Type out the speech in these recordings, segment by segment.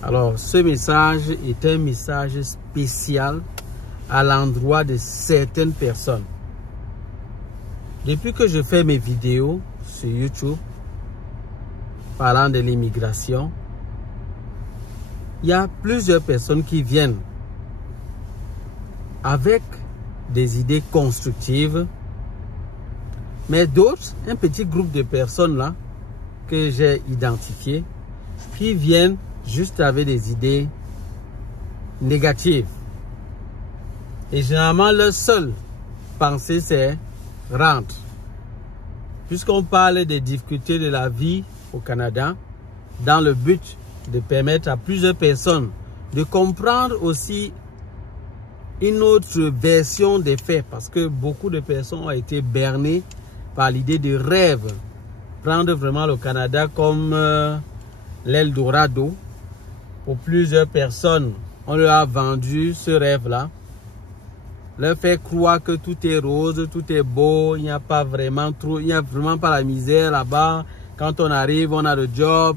Alors, ce message est un message spécial à l'endroit de certaines personnes. Depuis que je fais mes vidéos sur YouTube parlant de l'immigration, il y a plusieurs personnes qui viennent avec des idées constructives, mais d'autres, un petit groupe de personnes là que j'ai identifié, qui viennent juste avec des idées négatives. Et généralement, leur seule pensée, c'est rentre. Puisqu'on parle des difficultés de la vie au Canada, dans le but de permettre à plusieurs personnes de comprendre aussi une autre version des faits, parce que beaucoup de personnes ont été bernées par l'idée de rêve, prendre vraiment le Canada comme l'Eldorado. Pour plusieurs personnes, on leur a vendu ce rêve-là, leur fait croire que tout est rose, tout est beau, il n'y a pas vraiment trop, il n'y a vraiment pas la misère là-bas. Quand on arrive, on a le job,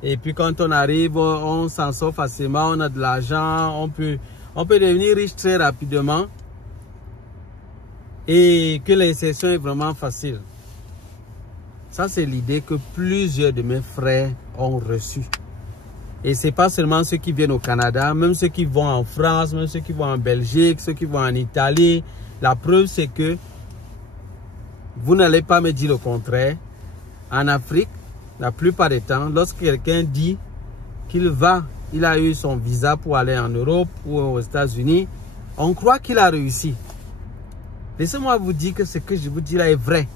et puis quand on arrive, on s'en sort facilement, on a de l'argent, on peut devenir riche très rapidement, et que l'insertion est vraiment facile. Ça, c'est l'idée que plusieurs de mes frères ont reçue. Et c'est pas seulement ceux qui viennent au Canada, même ceux qui vont en France, même ceux qui vont en Belgique, ceux qui vont en Italie. La preuve, c'est que vous n'allez pas me dire le contraire. En Afrique, la plupart des temps, lorsque quelqu'un dit qu'il a eu son visa pour aller en Europe ou aux États-Unis, on croit qu'il a réussi. Laissez-moi vous dire que ce que je vous dis là est vrai.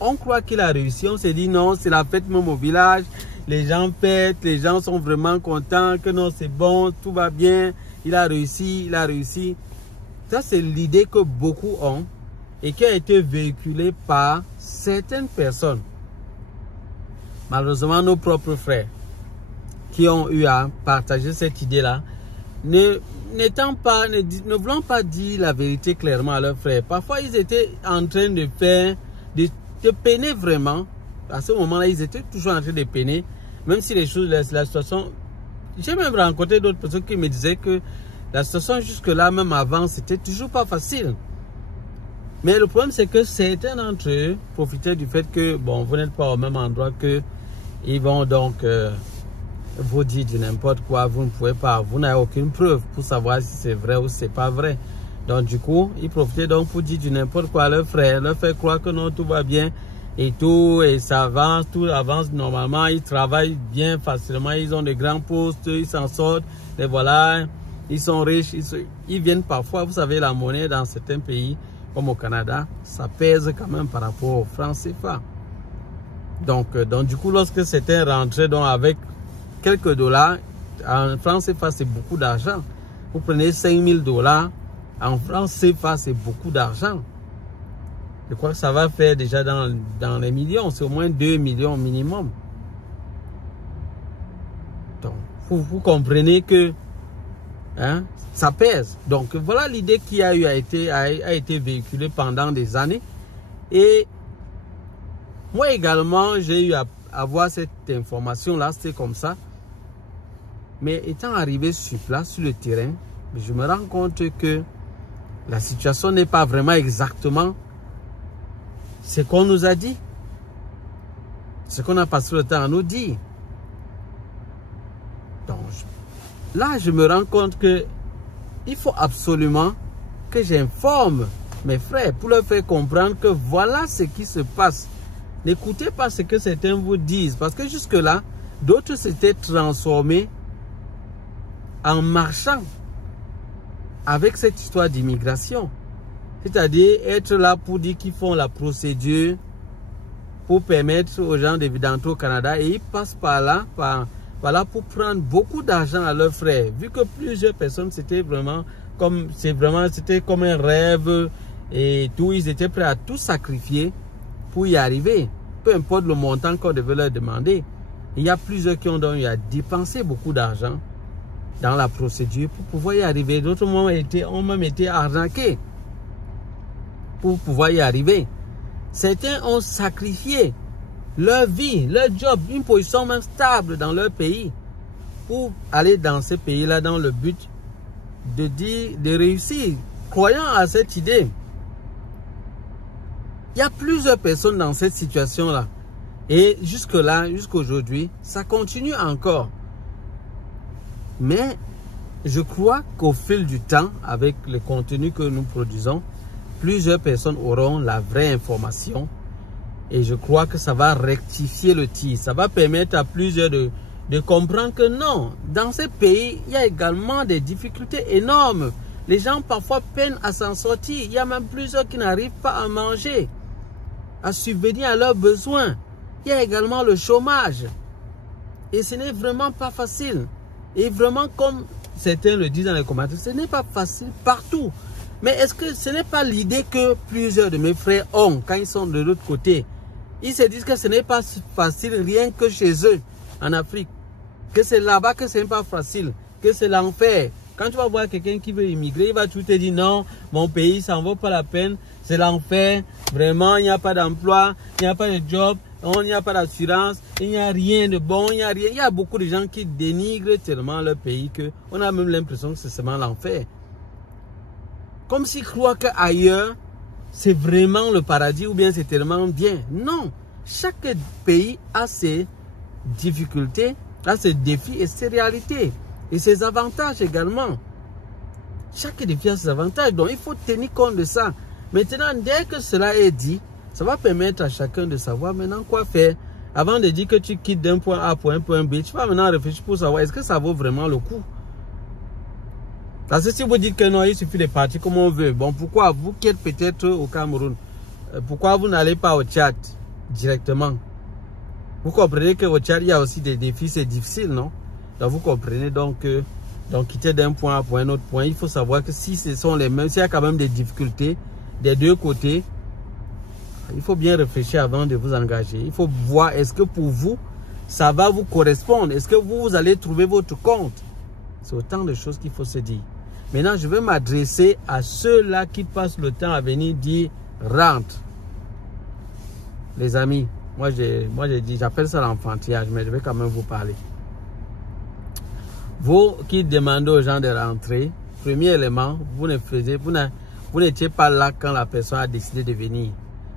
On croit qu'il a réussi, on se dit non, c'est la fête même au village. Les gens fêtent, les gens sont vraiment contents, que non, c'est bon, tout va bien, il a réussi, il a réussi. Ça, c'est l'idée que beaucoup ont et qui a été véhiculée par certaines personnes. Malheureusement, nos propres frères qui ont eu à partager cette idée-là, ne voulant pas dire la vérité clairement à leurs frères. Parfois, ils étaient en train de faire, de peiner vraiment. À ce moment-là, ils étaient toujours en train de peiner. Même si les choses, la situation... J'ai même rencontré d'autres personnes qui me disaient que la situation jusque-là, même avant, c'était toujours pas facile. Mais le problème, c'est que certains d'entre eux profitaient du fait que, bon, vous n'êtes pas au même endroit que ils vont donc vous dire du n'importe quoi. Vous ne pouvez pas, vous n'avez aucune preuve pour savoir si c'est vrai ou si c'est pas vrai. Donc, du coup, ils profitaient donc pour dire du n'importe quoi à leurs frères, leur faire croire que non, tout va bien. Et tout, et ça avance, tout avance normalement, ils travaillent bien facilement, ils ont de grands postes, ils s'en sortent, et voilà, ils sont riches, ils viennent parfois, vous savez, la monnaie dans certains pays, comme au Canada, ça pèse quand même par rapport au franc CFA. Donc du coup, lorsque certains rentraient donc avec quelques dollars, en franc CFA, c'est beaucoup d'argent. Vous prenez 5 000 $, en franc CFA, c'est beaucoup d'argent. Je crois que ça va faire déjà dans les millions. C'est au moins 2 millions minimum. Donc, vous comprenez que ça pèse. Donc, voilà l'idée qui a été véhiculée pendant des années. Et moi également, j'ai eu à avoir cette information-là. C'était comme ça. Mais étant arrivé sur place, sur le terrain, je me rends compte que la situation n'est pas vraiment exactement ce qu'on nous a dit, ce qu'on a passé le temps à nous dire. Donc, là, je me rends compte que il faut absolument que j'informe mes frères pour leur faire comprendre que voilà ce qui se passe. N'écoutez pas ce que certains vous disent, parce que jusque-là, d'autres s'étaient transformés en marchands avec cette histoire d'immigration. C'est-à-dire être là pour dire qu'ils font la procédure pour permettre aux gens d'entrer au Canada et ils passent par là pour prendre beaucoup d'argent à leurs frères. Vu que plusieurs personnes, c'était vraiment comme un rêve et tout, ils étaient prêts à tout sacrifier pour y arriver. Peu importe le montant qu'on devait leur demander. Il y a plusieurs qui ont donc eu à dépenser beaucoup d'argent dans la procédure pour pouvoir y arriver. D'autres ont même été arnaqués pour pouvoir y arriver. Certains ont sacrifié leur vie, leur job, une position même stable dans leur pays pour aller dans ces pays-là dans le but de réussir, croyant à cette idée. Il y a plusieurs personnes dans cette situation-là. Et jusque-là, jusqu'aujourd'hui, ça continue encore. Mais je crois qu'au fil du temps, avec le contenu que nous produisons, plusieurs personnes auront la vraie information. Et je crois que ça va rectifier le tir. Ça va permettre à plusieurs de comprendre que non, dans ces pays, il y a également des difficultés énormes. Les gens parfois peinent à s'en sortir. Il y a même plusieurs qui n'arrivent pas à manger, à subvenir à leurs besoins. Il y a également le chômage. Et ce n'est vraiment pas facile. Et vraiment, comme certains le disent dans les commentaires, ce n'est pas facile partout. Mais est-ce que ce n'est pas l'idée que plusieurs de mes frères ont quand ils sont de l'autre côté? Ils se disent que ce n'est pas facile rien que chez eux, en Afrique. Que c'est là-bas que ce n'est pas facile, que c'est l'enfer. Quand tu vas voir quelqu'un qui veut immigrer, il va tout te dire non, mon pays, ça ne vaut pas la peine, c'est l'enfer. Vraiment, il n'y a pas d'emploi, il n'y a pas de job, il n'y a pas d'assurance, il n'y a rien de bon, il n'y a rien. Il y a beaucoup de gens qui dénigrent tellement leur pays qu'on a même l'impression que c'est seulement l'enfer. Comme s'ils croient qu'ailleurs, c'est vraiment le paradis ou bien c'est tellement bien. Non, chaque pays a ses difficultés, a ses défis et ses réalités. Et ses avantages également. Chaque défi a ses avantages, donc il faut tenir compte de ça. Maintenant, dès que cela est dit, ça va permettre à chacun de savoir maintenant quoi faire. Avant de dire que tu quittes d'un point A pour un point B, tu vas maintenant réfléchir pour savoir est-ce que ça vaut vraiment le coup. Parce que si vous dites que non, il suffit de partir comme on veut, bon, pourquoi vous qui êtes peut-être au Cameroun, pourquoi vous n'allez pas au Tchad directement? Vous comprenez qu'au Tchad, il y a aussi des défis, c'est difficile, non? Donc vous comprenez donc que quitter d'un point A pour un autre point, il faut savoir que si ce sont les mêmes, s'il y a quand même des difficultés des deux côtés, il faut bien réfléchir avant de vous engager. Il faut voir est-ce que pour vous, ça va vous correspondre. Est-ce que vous allez trouver votre compte? C'est autant de choses qu'il faut se dire. Maintenant, je vais m'adresser à ceux-là qui passent le temps à venir dire rentre. Les amis, moi j'ai dit, j'appelle ça l'enfantillage, mais je vais quand même vous parler. Vous qui demandez aux gens de rentrer, premier élément, vous n'étiez pas là quand la personne a décidé de venir.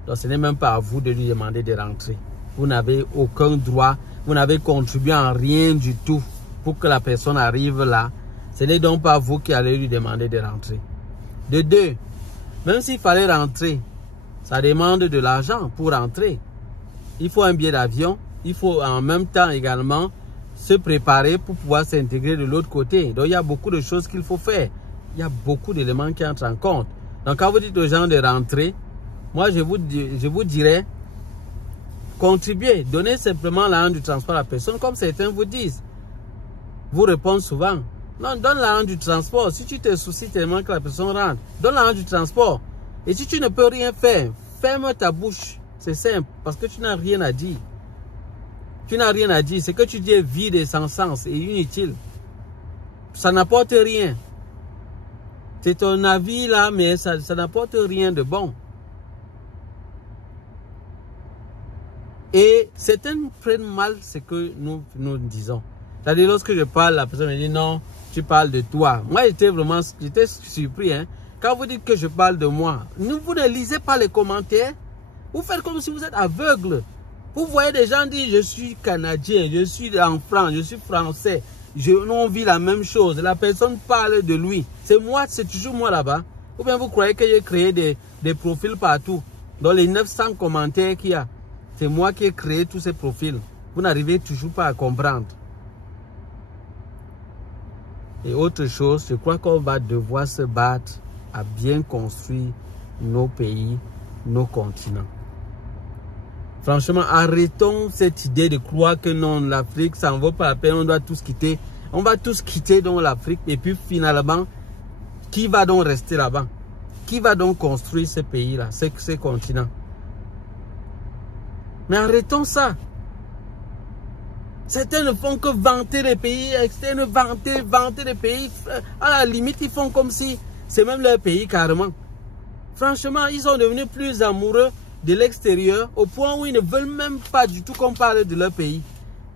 Donc ce n'est même pas à vous de lui demander de rentrer. Vous n'avez aucun droit, vous n'avez contribué en rien du tout pour que la personne arrive là. Ce n'est donc pas vous qui allez lui demander de rentrer. De deux, même s'il fallait rentrer, ça demande de l'argent pour rentrer. Il faut un billet d'avion, il faut en même temps également se préparer pour pouvoir s'intégrer de l'autre côté. Donc il y a beaucoup de choses qu'il faut faire. Il y a beaucoup d'éléments qui entrent en compte. Donc quand vous dites aux gens de rentrer, moi je vous dirais, contribuez, donnez simplement l'argent du transport à la personne comme certains vous disent. Vous répondez souvent, non, donne l'argent du transport. Si tu te soucies tellement que la personne rentre, donne l'argent du transport. Et si tu ne peux rien faire, ferme ta bouche. C'est simple, parce que tu n'as rien à dire. Tu n'as rien à dire. Ce que tu dis est vide et sans sens et inutile. Ça n'apporte rien. C'est ton avis là, mais ça n'apporte rien de bon. Et certains prennent mal ce que nous disons. C'est-à-dire, lorsque je parle, la personne me dit non, tu parles de toi. Moi, j'étais surpris. Hein. Quand vous dites que je parle de moi, vous ne lisez pas les commentaires. Vous faites comme si vous êtes aveugle. Vous voyez des gens dire je suis Canadien, je suis en France, je suis Français. On vit la même chose. La personne parle de lui. C'est moi, c'est toujours moi là-bas. Ou bien vous croyez que j'ai créé des profils partout. Dans les 900 commentaires qu'il y a, c'est moi qui ai créé tous ces profils. Vous n'arrivez toujours pas à comprendre. Et autre chose, je crois qu'on va devoir se battre à bien construire nos pays, nos continents. Franchement, arrêtons cette idée de croire que non, l'Afrique, ça ne vaut pas la peine, on doit tous quitter. On va tous quitter donc l'Afrique et puis finalement, qui va donc rester là-bas? Qui va donc construire ce pays-là, ces continents? Mais arrêtons ça. Certains ne font que vanter les pays externes, vanter les pays. À la limite, ils font comme si c'est même leur pays carrément. Franchement, ils sont devenus plus amoureux de l'extérieur au point où ils ne veulent même pas du tout qu'on parle de leur pays.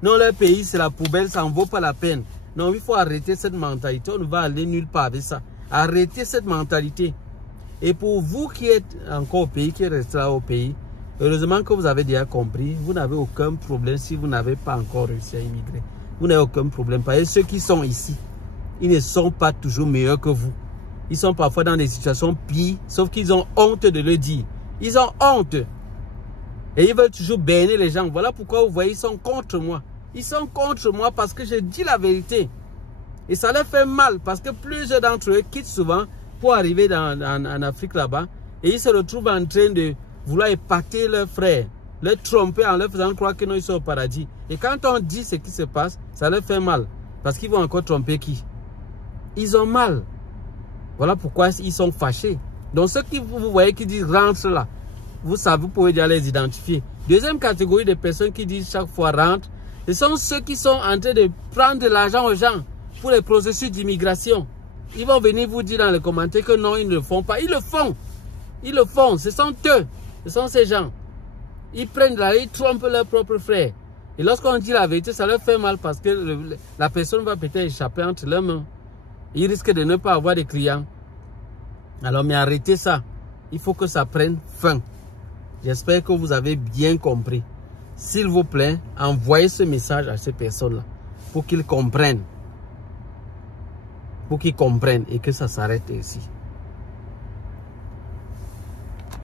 Non, leur pays, c'est la poubelle, ça n'en vaut pas la peine. Non, il faut arrêter cette mentalité. On ne va aller nulle part avec ça. Arrêtez cette mentalité. Et pour vous qui êtes encore au pays, qui restez là au pays, heureusement que vous avez déjà compris, vous n'avez aucun problème si vous n'avez pas encore réussi à immigrer. Vous n'avez aucun problème. Parce que ceux qui sont ici, ils ne sont pas toujours meilleurs que vous. Ils sont parfois dans des situations pires, sauf qu'ils ont honte de le dire. Ils ont honte. Et ils veulent toujours berner les gens. Voilà pourquoi vous voyez, ils sont contre moi. Ils sont contre moi parce que je dis la vérité. Et ça leur fait mal parce que plusieurs d'entre eux quittent souvent pour arriver en Afrique là-bas. Et ils se retrouvent en train de vouloir épater leurs frères, leur tromper en leur faisant croire que non, ils sont au paradis. Et quand on dit ce qui se passe, ça leur fait mal. Parce qu'ils vont encore tromper qui? Ils ont mal. Voilà pourquoi ils sont fâchés. Donc ceux qui vous voyez qui disent rentre là, vous savez, vous pouvez déjà les identifier. Deuxième catégorie de personnes qui disent chaque fois rentre, ce sont ceux qui sont en train de prendre de l'argent aux gens pour les processus d'immigration. Ils vont venir vous dire dans les commentaires que non, ils ne le font pas. Ils le font. Ils le font. Ce sont eux. Ce sont ces gens. Ils prennent de l'argent, ils trompent leurs propres frères. Et lorsqu'on dit la vérité, ça leur fait mal parce que la personne va peut-être échapper entre leurs mains. Ils risquent de ne pas avoir de clients. Alors, mais arrêtez ça. Il faut que ça prenne fin. J'espère que vous avez bien compris. S'il vous plaît, envoyez ce message à ces personnes-là pour qu'ils comprennent. Pour qu'ils comprennent et que ça s'arrête ici.